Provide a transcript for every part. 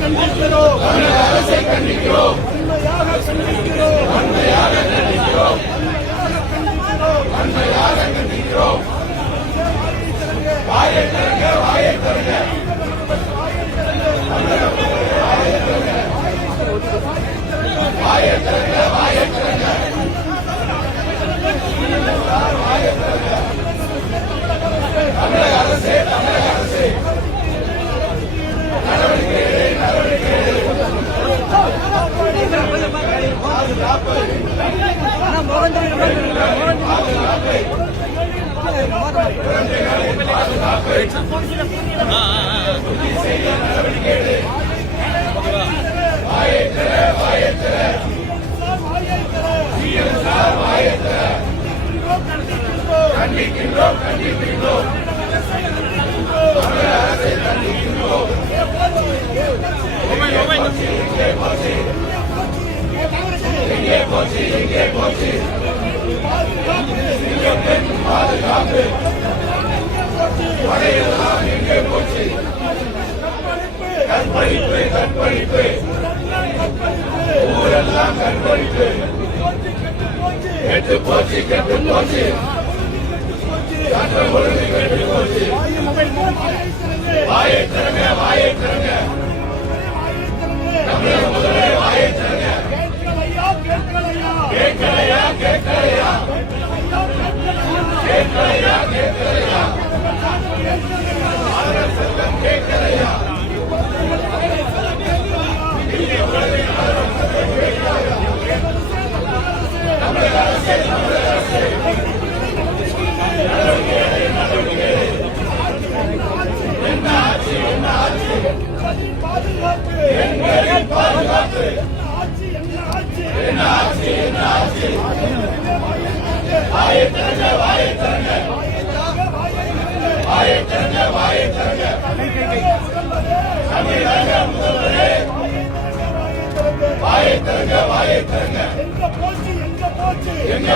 கண்டிக்கிறோம். வன்மையாக கண்டிக்கிறோம். வாயை திறங்க. தமிழக அரசே கண்டிக்கின்றோம். எங்கே போச்சு பாதுகாப்பு படையெல்லாம் எங்கே போச்சு? கற்பழிப்பு ஊரெல்லாம் கற்பழிப்பு கெட்டு போச்சு சட்டம் ஒழுங்கு கெட்டு போச்சு. வாயை திறங்க தமிழக முதல்வரே வாயை திறங்க. கேட்கலையா ஆளுநர் செல்வம் கேட்கலையா? தமிழக அரசே என்ன ஆட்சி பாதுகாப்பு என்ன ஆட்சி வாயை திறங்க தமிழக முதல்வரே வாயை திறங்க. எங்க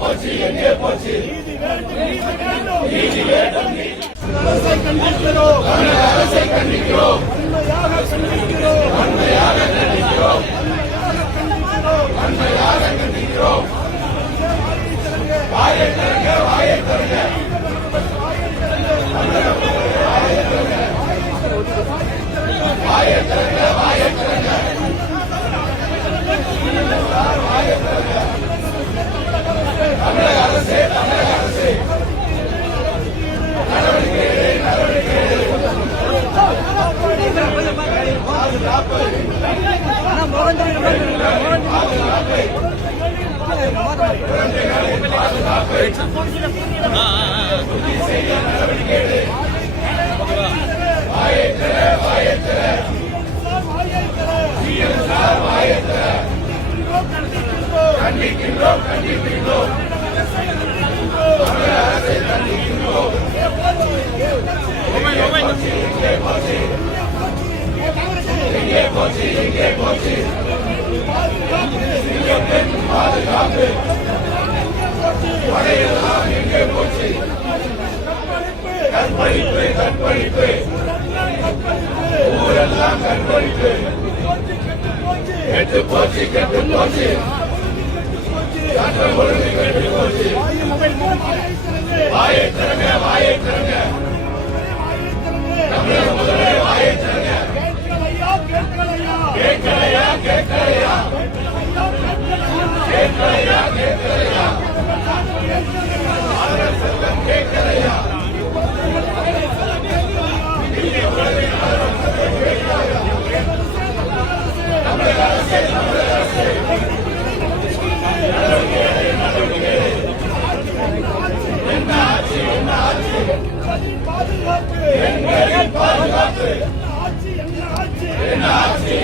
போச்சு எங்கே போச்சு நீதி வேண்டும். அரசை கண்டிக்கிறோம். வன்மையாக கண்டிக்கிறோம். வாயை திறங்க தமிழக அரசே கண்டிக்கின்றோம். எங்கே போச்சு பாதுகாப்பு படையெல்லாம் எங்கே போச்சு? கற்பழிப்பு ஊரெல்லாம் கற்பழிப்பு கெட்டு போச்சு சட்டம் ஒழுங்கு கெட்டு போச்சு. வாயை திறங்க தமிழக முதல்வரே வாயை திறங்க. கேட்கலையா ஆளுநர் செல்வம் கேட்கலையா? தமிழக அரசே என்ன ஆட்சி பாதுகாப்பு என்ன ஆட்சி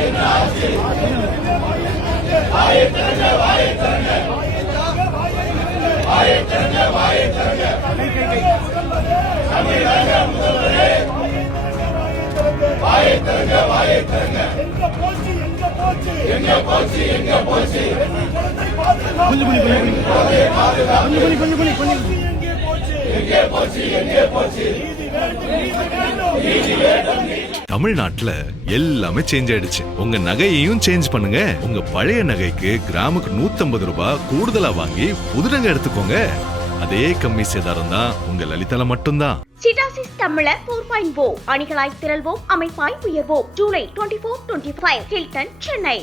வாயை திறங்க தமிழக முதல்வரே வாயை திறங்க. எங்க போச்சு பாதுகாப்பு எங்கே போச்சு எங்கே போச்சு தமிழ்நாட்டுல எல்லாமே சேஞ்ச் ஆயிடுச்சு. உங்க நகையையும் சேஞ்ச் பண்ணுங்க. உங்க பழைய நகைக்கு கிராமுக்கு 150 ரூபாய் கூடுதலா வாங்கி புது நகை எடுத்துக்கோங்க. அதே கம்மி சேதாரம் தான் உங்க லலிதால மட்டும்தான். சிட்டாசிஸ் தமிழர் 4.0 அணிகளாய் திரள்வோம், அமைப்பாய் உயர்வோம். ஜூலை 24-25 ஹில்டன், சென்னை.